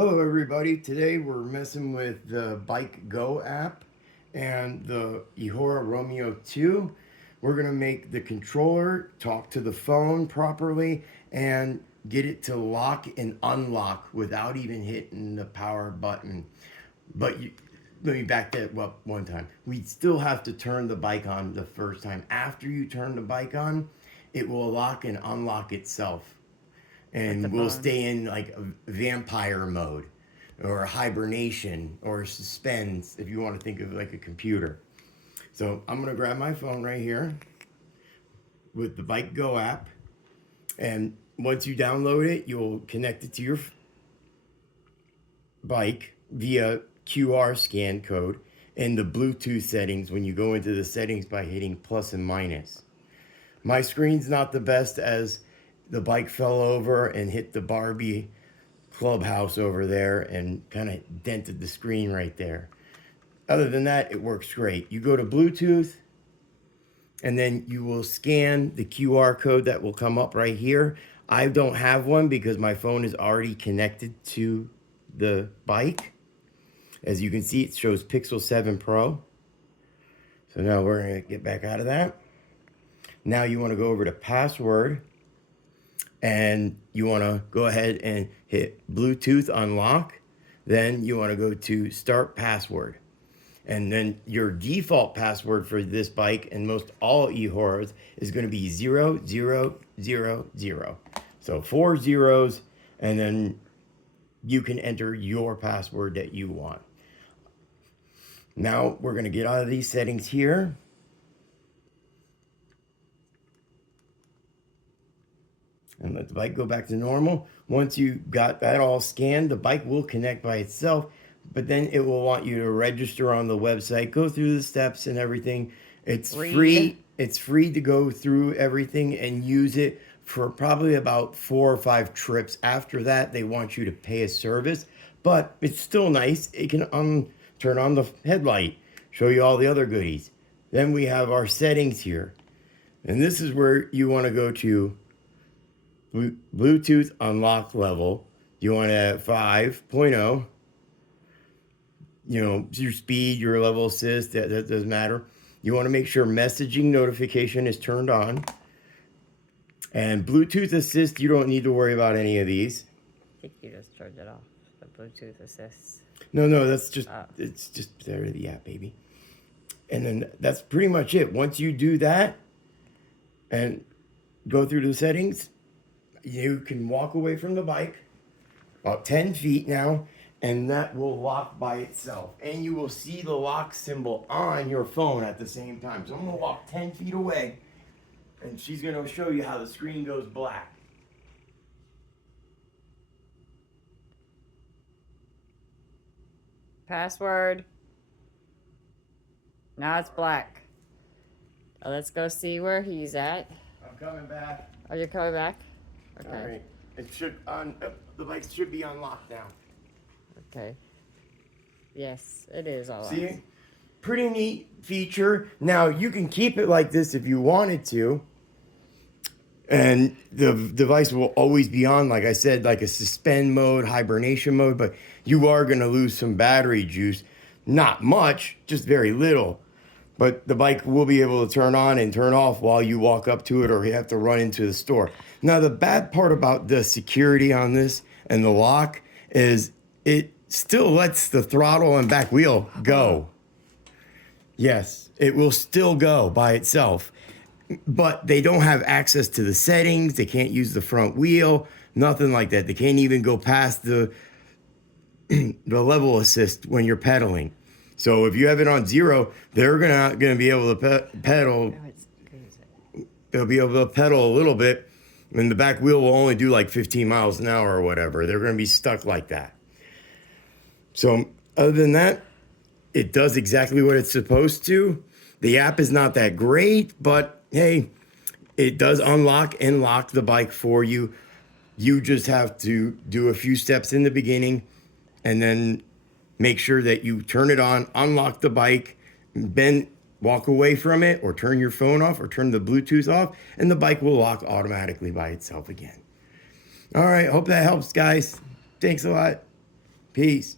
Hello everybody, today we're messing with the Bike Go app and the Ehora Romeo 2. We're going to make the controller talk to the phone properly and get it to lock and unlock without even hitting the power button. Let me back that up one time. We still have to turn the bike on the first time. After you turn the bike on, it will lock and unlock itself With the and we'll phone. stay in like a vampire mode or hibernation or suspense if you want to think of like a computer. So I'm going to grab my phone right here with the Bike Go app, and once you download it, you'll connect it to your bike via QR scan code and the Bluetooth settings when you go into the settings by hitting plus and minus. My screen's not the best as the bike fell over and hit the Barbie clubhouse over there and kind of dented the screen right there. Other than that, it works great. You go to Bluetooth and then you will scan the QR code that will come up right here. I don't have one because my phone is already connected to the bike. As you can see, it shows Pixel 7 Pro. So now we're going to get back out of that. Now you want to go over to password and you want to go ahead and hit Bluetooth unlock. Then you want to go to start password. And then your default password for this bike and most all Ehoras is going to be 0000. So 4 zeros, and then you can enter your password that you want. Now we're going to get out of these settings here. And let the bike go back to normal. Once you got that all scanned, the bike will connect by itself, but then it will want you to register on the website, go through the steps and everything. It's free. It's free to go through everything and use it for probably about 4 or 5 trips. After that, they want you to pay a service, but it's still nice. It can turn on the headlight, show you all the other goodies. Then we have our settings here. And this is where you want to go to Bluetooth unlock level. You want to have 5.0. You know, your speed, your level assist, that doesn't matter. You want to make sure messaging notification is turned on. And Bluetooth assist, you don't need to worry about any of these. I think you just turned it off. The Bluetooth assist. No, that's just, it's just there to the app, baby. And then that's pretty much it. Once you do that and go through the settings, you can walk away from the bike about 10 feet now, and that will lock by itself. And you will see the lock symbol on your phone at the same time. So I'm going to walk 10 feet away, and she's going to show you how the screen goes black. Password. Now it's black. Let's go see where he's at. I'm coming back. Are you coming back? Okay. All right. It should the bike should be unlocked now. Okay. Yes, it is all See? right. Pretty neat feature. Now you can keep it like this if you wanted to. And the device will always be on, like I said, like a suspend mode, hibernation mode, but you are going to lose some battery juice. Not much, just very little. But the bike will be able to turn on and turn off while you walk up to it or you have to run into the store. Now, the bad part about the security on this and the lock is it still lets the throttle and back wheel go. Yes, it will still go by itself. But they don't have access to the settings. They can't use the front wheel, nothing like that. They can't even go past the level assist when you're pedaling. So if you have it on 0, they're not gonna be able to pedal. They'll be able to pedal a little bit, and the back wheel will only do like 15 miles an hour or whatever. They're gonna be stuck like that. So other than that, it does exactly what it's supposed to. The app is not that great, but hey, it does unlock and lock the bike for you. You just have to do a few steps in the beginning and then make sure that you turn it on, unlock the bike, then walk away from it or turn your phone off or turn the Bluetooth off, and the bike will lock automatically by itself again. All right, hope that helps, guys. Thanks a lot. Peace.